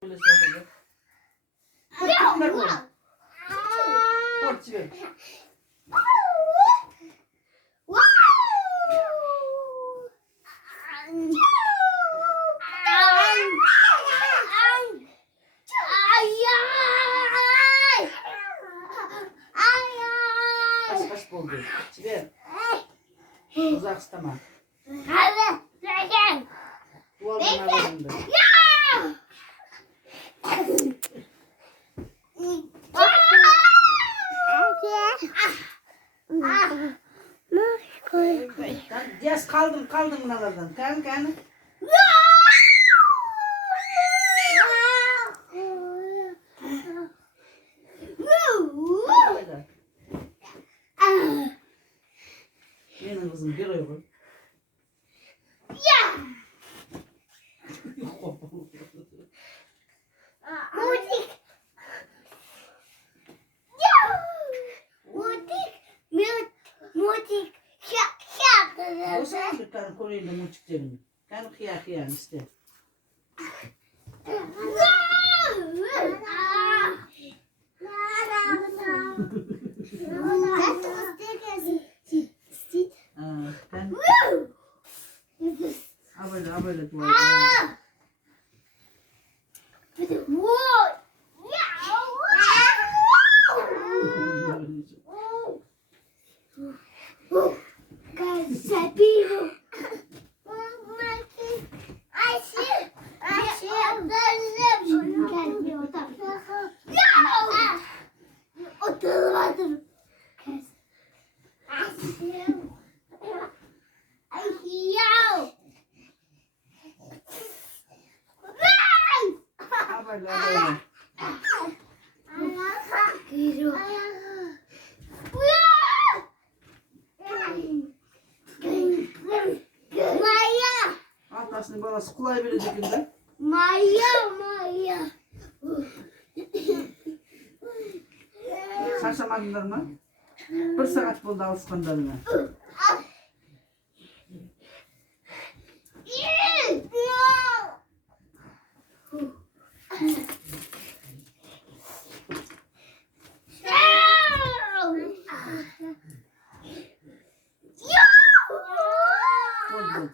Kaç oldu? Çiver. Uzak isteme. Duvarın arasında. Yaz kaldım buralardan. Kan. Benim kızım bir oyun. O zaman bir tane koruyun da muçuk cebini. Kan kıyak işte. Böyle duvar. Apasının balası kolay verecek günde. Maya. Şaşamadınlar mı? Bir saat buldu alışkanlarına. Oldu,